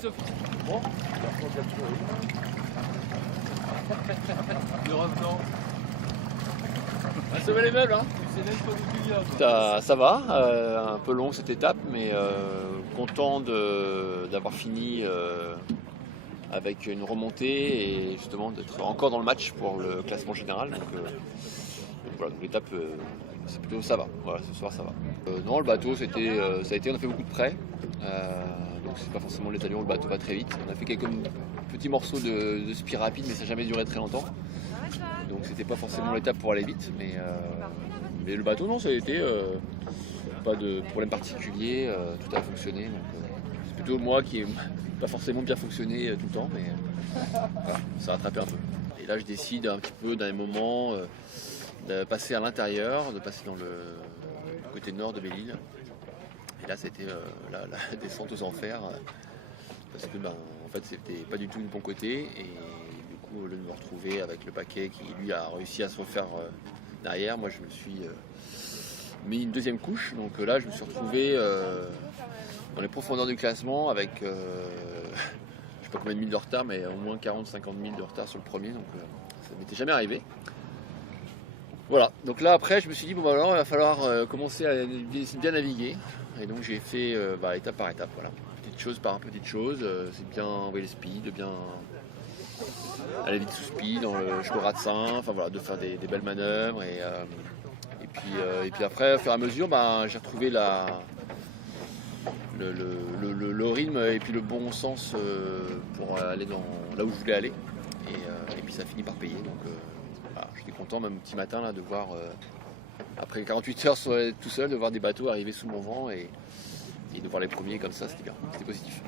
Sophie. Bon, le revenant. On va sauver les meubles, hein. C'est même pas du bien. Ça va, un peu long cette étape, mais content d'avoir fini avec une remontée et justement d'être encore dans le match pour le classement général. Donc voilà, l'étape, c'est plutôt ça va. Voilà, ce soir ça va. Non, le bateau, ça a été, on a fait beaucoup de près. Donc c'est pas forcément les allures, le bateau va très vite. On a fait quelques petits morceaux de spi rapide, mais ça n'a jamais duré très longtemps. Donc c'était pas forcément l'étape pour aller vite, mais le bateau, non, ça a été pas de problème particulier, tout a fonctionné. Donc c'est plutôt moi qui n'ai pas forcément bien fonctionné tout le temps, mais voilà, ça a rattrapé un peu. Et là je décide un petit peu dans les moments de passer à l'intérieur, de passer dans le côté nord de Belle-Île. Et là c'était la descente aux enfers, parce que en fait c'était pas du tout le bon côté, et du coup au lieu de me retrouver avec le paquet qui lui a réussi à se refaire derrière, moi je me suis mis une deuxième couche, donc là je me suis retrouvé dans les profondeurs du classement avec je sais pas combien de milles de retard, mais au moins 40-50 milles de retard sur le premier, donc ça m'était jamais arrivé. Voilà, donc là après je me suis dit bon bah alors il va falloir commencer à bien naviguer, et donc j'ai fait étape par étape, voilà, petite chose par petite chose, c'est bien envoyer le speed, de bien aller vite sous speed dans le Schkoratsin, enfin voilà, de faire des belles manœuvres, et puis après au fur et à mesure j'ai retrouvé le rythme et puis le bon sens pour aller là où je voulais aller, et puis ça finit par payer, donc j'étais content même petit matin là, de voir après 48 heures tout seul, de voir des bateaux arriver sous mon vent et de voir les premiers comme ça, c'était bien, c'était positif.